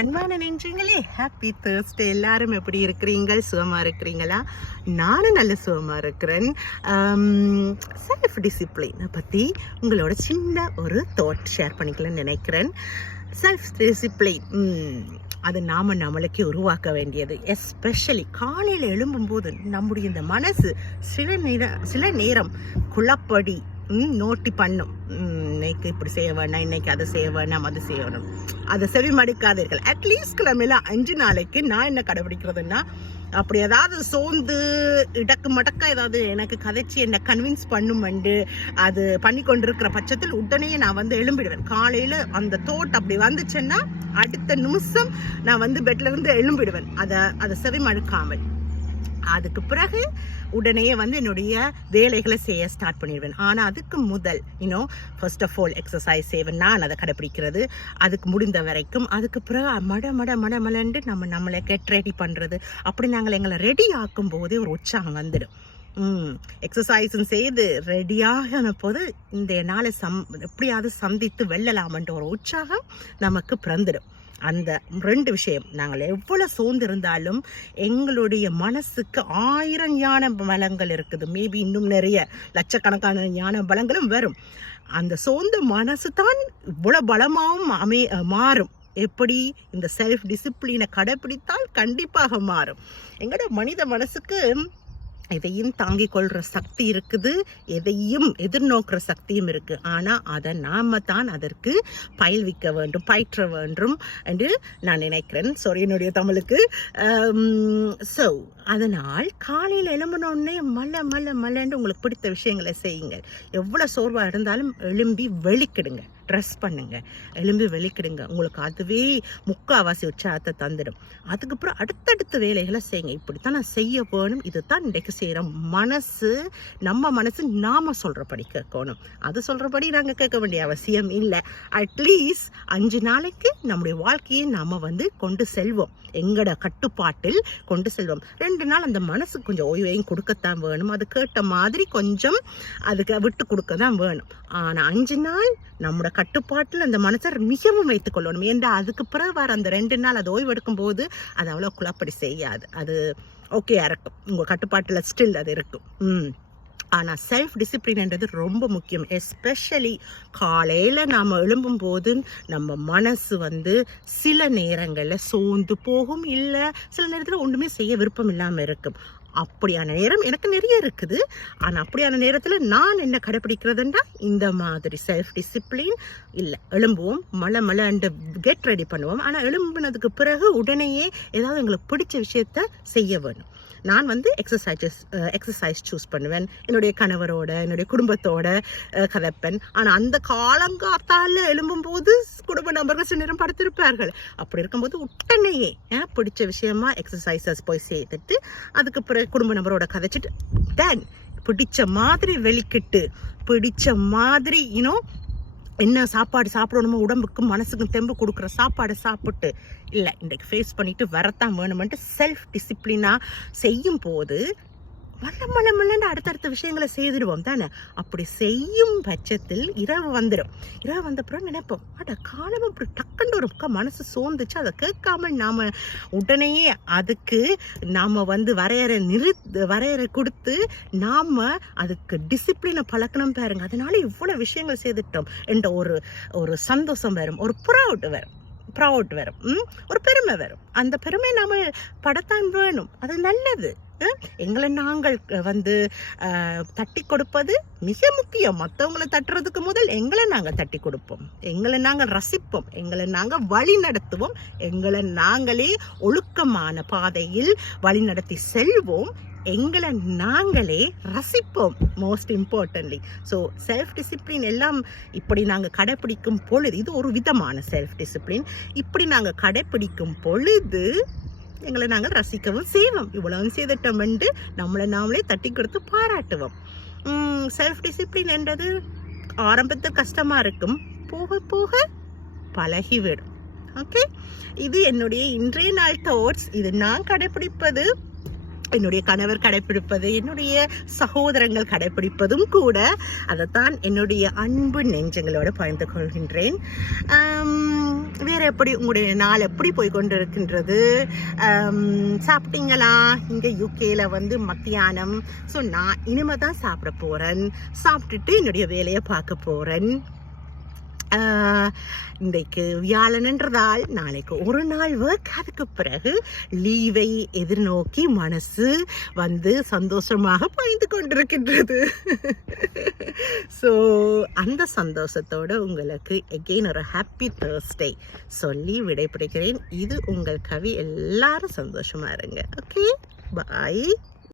அன்பான நெஞ்சங்களே, happy Thursday. எல்லாரும் எப்படி இருக்கிறீங்க? சுகமா இருக்கிறீங்களா? நானும் நல்ல சுகமா இருக்கிறேன். செல்ஃப் டிசிப்ளினை பற்றி உங்களோட சின்ன ஒரு தாட் ஷேர் பண்ணிக்கலாம்னு நினைக்கிறேன். செல்ஃப் டிசிப்ளின் அது நம்மளுக்கே உருவாக்க வேண்டியது. எஸ்பெஷலி காலையில் எழும்பும்போது நம்முடைய இந்த மனசு சில நேரம் குழப்படி நோட்டி பண்ணும். இன்னைக்கு இப்படி செய்ய வேண்டாம், இன்னைக்கு அதை செய்ய வேண்டாம், அது செய்ய வேணும். அதை செவி மடுக்காதீர்கள். அட்லீஸ்ட் கிழமையில 5 நாளைக்கு நான் என்ன கடைபிடிக்கிறதுன்னா, அப்படி ஏதாவது சோர்ந்து இடக்கு மடக்கா ஏதாவது எனக்கு கதைச்சி என்னை கன்வின்ஸ் பண்ணுமெண்டு அது பண்ணி கொண்டிருக்கிற பட்சத்தில் உடனே நான் எழும்பிடுவேன். காலையில் அந்த தோட் அப்படி வந்துச்சுன்னா அடுத்த நிமிஷம் நான் பெட்ல இருந்து எழும்பிடுவேன். அதை செவி மடுக்காமல். அதுக்கு பிறகு உடனே என்னுடைய வேலைகளை செய்ய ஸ்டார்ட் பண்ணிடுவேன். ஆனால் அதுக்கு முதல் ஃபர்ஸ்ட் ஆஃப் ஆல் எக்ஸசைஸ் செய்வேன். நான் அதை கடைப்பிடிக்கிறது அதுக்கு முடிந்த வரைக்கும். அதுக்கு பிறகு மடமலண்டு நம்மளை கெட் ரெடி பண்ணுறது. அப்படி நாங்கள் எங்களை ரெடி ஆக்கும் போதே ஒரு உற்சாகம் வந்துடும். எக்ஸசைஸும் செய்து ரெடியான போது இந்த நாளை எப்படியாவது சந்தித்து வெல்லலாமன்ற ஒரு உற்சாகம் நமக்கு பிறந்துடும். அந்த 2 விஷயம், நாங்கள் எவ்வளோ சோர்ந்து இருந்தாலும் எங்களுடைய மனசுக்கு 1000 ஞான பலங்கள் இருக்குது. மேபி இன்னும் நிறைய லட்சக்கணக்கான ஞான பலங்களும் வரும். அந்த சோர்ந்த மனசு தான் இவ்வளோ பலமாகவும் மாறும். எப்படி? இந்த செல்ஃப் டிசிப்ளினை கடைப்பிடித்தால் கண்டிப்பாக மாறும். எங்களோட மனித மனசுக்கு எதையும் தாங்கிக் கொள்கிற சக்தி இருக்குது, எதையும் எதிர்நோக்கிற சக்தியும் இருக்கு. ஆனால் அதை நாம தான் அதற்கு பயிற்ற வேண்டும் என்று நான் நினைக்கிறேன். சாரி என்னுடைய தமிழுக்கு. ஸோ அதனால் காலையில் எழும்பினோடனே மல்லன்னு உங்களுக்கு பிடித்த விஷயங்களை செய்யுங்க. எவ்வளோ சோர்வாக இருந்தாலும் எழும்பி வெளிக்கிடுங்க. ட்ரெஸ் பண்ணுங்க, எலும்பி வெளிக்கிடுங்க. உங்களுக்கு அதுவே முக்கால்வாசி உற்சாகத்தை தந்துடும். அதுக்கப்புறம் அடுத்தடுத்த வேலைகளை செய்யுங்க. இப்படித்தான் நான் செய்ய வேணும், இதுதான் இன்றைக்கு செய்கிறோம். நம்ம மனசு நாம சொல்றபடி கேட்கணும். அது சொல்றபடி நாங்கள் கேட்க வேண்டிய அவசியம் இல்லை. அட்லீஸ்ட் 5 நாளைக்கு நம்முடைய வாழ்க்கையை நாம கொண்டு செல்வோம். எங்களோட கட்டுப்பாட்டில் கொண்டு செல்வோம். 2 நாள் அந்த மனசுக்கு கொஞ்சம் ஓய்வையும் கொடுக்கத்தான் வேணும். அது கேட்ட மாதிரி கொஞ்சம் அதுக்கு விட்டு கொடுக்க தான் வேணும். ஆனால் 5 நாள் நம்மளோட கட்டுப்பாட்டில் அந்த மனசை மிகவும் வைத்துக் கொள்ளணும். ஏன்டா அதுக்கு பிறகு வர அந்த 2 நாள் அது ஓய்வு எடுக்கும் போது அது அவ்வளோ குழப்படி செய்யாது. அது ஓகேயா இருக்கும். உங்கள் கட்டுப்பாட்டில் ஸ்டில் அது இருக்கும். ஆனால் செல்ஃப் டிசிப்ளின்ன்றது ரொம்ப முக்கியம். எஸ்பெஷலி காலையில் நாம் எழும்பும் போது நம்ம மனசு சில நேரங்களில் சோர்ந்து போகும், இல்லை சில நேரத்தில் ஒன்றுமே செய்ய விருப்பம் இல்லாமல் இருக்கும். அப்படியான நேரம் எனக்கு நிறைய இருக்குது. ஆனால் அப்படியான நேரத்தில் நான் என்ன கடைப்பிடிக்கிறதுன்னா, இந்த மாதிரி செல்ஃப் டிசிப்ளின் இல்லை. எழும்புவோம், மழை கெட் ரெடி பண்ணுவோம். ஆனால் எழும்பினதுக்கு பிறகு உடனேயே ஏதாவது எங்களுக்கு பிடிச்ச விஷயத்த செய்ய வேணும். நான் எக்ஸசைஸ் சூஸ் பண்ணுவேன். என்னுடைய கணவரோட என்னுடைய குடும்பத்தோட கதைப்பேன். ஆனால் அந்த காலங்காத்தால எழும்பும் போது குடும்ப நபர்கள் சில நேரம் படுத்திருப்பார்கள். அப்படி இருக்கும்போது உடனேயே பிடிச்ச விஷயமா எக்ஸசைசஸ் போய் செய்துட்டு அதுக்கு பிறகு குடும்ப நபரோட கதைச்சிட்டு தென் பிடிச்ச மாதிரி வெளிக்கிட்டு பிடிச்ச மாதிரி என்ன சாப்பாடு சாப்பிடணுமோ, உடம்புக்கும் மனசுக்கும் தெம்பு கொடுக்குற சாப்பாடு சாப்பிட்டு இல்லை இன்றைக்கு ஃபேஸ் பண்ணிட்டு வரத்தான் வேணுமென்ட்டு செல்ஃப் டிசிப்ளினாக செய்யும் போது மல்லன்னு அடுத்தடுத்த விஷயங்களை செய்துடுவோம் தானே. அப்படி செய்யும் பட்சத்தில் இரவு வந்துடும். இரவு வந்த பிறகு நினைப்போம், காலம் அப்படி டக்குன்னு ஒரு மனசு சோர்ந்துச்சு. அதை கேட்காம நாம உடனேயே அதுக்கு நாம வரையறை கொடுத்து நாம அதுக்கு டிசிப்ளினை பழக்கணும் பாருங்க. அதனால இவ்வளவு விஷயங்கள் செய்துட்டோம் என்ற ஒரு சந்தோஷம் வரும், ஒரு ப்ரௌட் வரும், ஒரு பெருமை வரும். அந்த பெருமை நாம படத்தான் வேணும். அது நல்லது. எங்களை நாங்கள் தட்டி கொடுப்பது மிக முக்கியம். மற்றவங்களை தட்டுறதுக்கு முதல் எங்களை நாங்கள் தட்டி கொடுப்போம், எங்களை நாங்கள் ரசிப்போம், எங்களை நாங்கள் வழி நடத்துவோம், எங்களை நாங்களே ஒழுக்கமான பாதையில் வழி நடத்தி செல்வோம், எங்களை நாங்களே ரசிப்போம். Most importantly so self discipline எல்லாம் இப்படி நாங்கள் கடைப்பிடிக்கும் பொழுது, இது ஒரு விதமான செல்ஃப் டிசிப்ளின். இப்படி நாங்கள் கடைப்பிடிக்கும் பொழுது எங்களை நாங்கள் ரசிக்கவும் செய்வோம். இவ்வளவு செய்துட்டோம் என்று நம்மளை நாமளே தட்டி கொடுத்து பாராட்டுவோம். செல்ஃப் டிசிப்ளின் என்றது ஆரம்பத்தில் கஷ்டமா இருக்கும், போக போக பழகிவிடும். ஓகே, இது என்னுடைய இன்றைய நாள் தாட்ஸ். இது நான் கடைப்பிடிப்பது, என்னுடைய கணவர் கடைப்பிடிப்பது, என்னுடைய சகோதரங்கள் கடைப்பிடிப்பதும் கூட. அதைத்தான் என்னுடைய அன்பு நெஞ்சங்களோட பகிர்ந்து கொள்கின்றேன். வேறு எப்படி உங்களுடைய நாள் எப்படி போய் கொண்டு இருக்கின்றது? சாப்பிட்டீங்களா? இங்கே யூகேல வந்து மத்தியானம். ஸோ நான் இனிமே தான் சாப்பிட போகிறேன். சாப்பிட்டுட்டு என்னுடைய வேலையை பார்க்க போகிறேன். இன்றைக்கு வியாழனன்றதால் நாளைக்கு ஒரு நாள் ஒர்க். அதுக்கு பிறகு லீவை எதிர்நோக்கி மனசு வந்து சந்தோஷமாக பாய்ந்து கொண்டிருக்கின்றது. ஸோ அந்த சந்தோஷத்தோடு உங்களுக்கு எகெயின் ஒரு ஹாப்பி தேர்ஸ்டே சொல்லி விடைபெறுகிறேன். இது உங்கள் கவி. எல்லாரும் சந்தோஷமாக இருங்க. ஓகே, பாய்.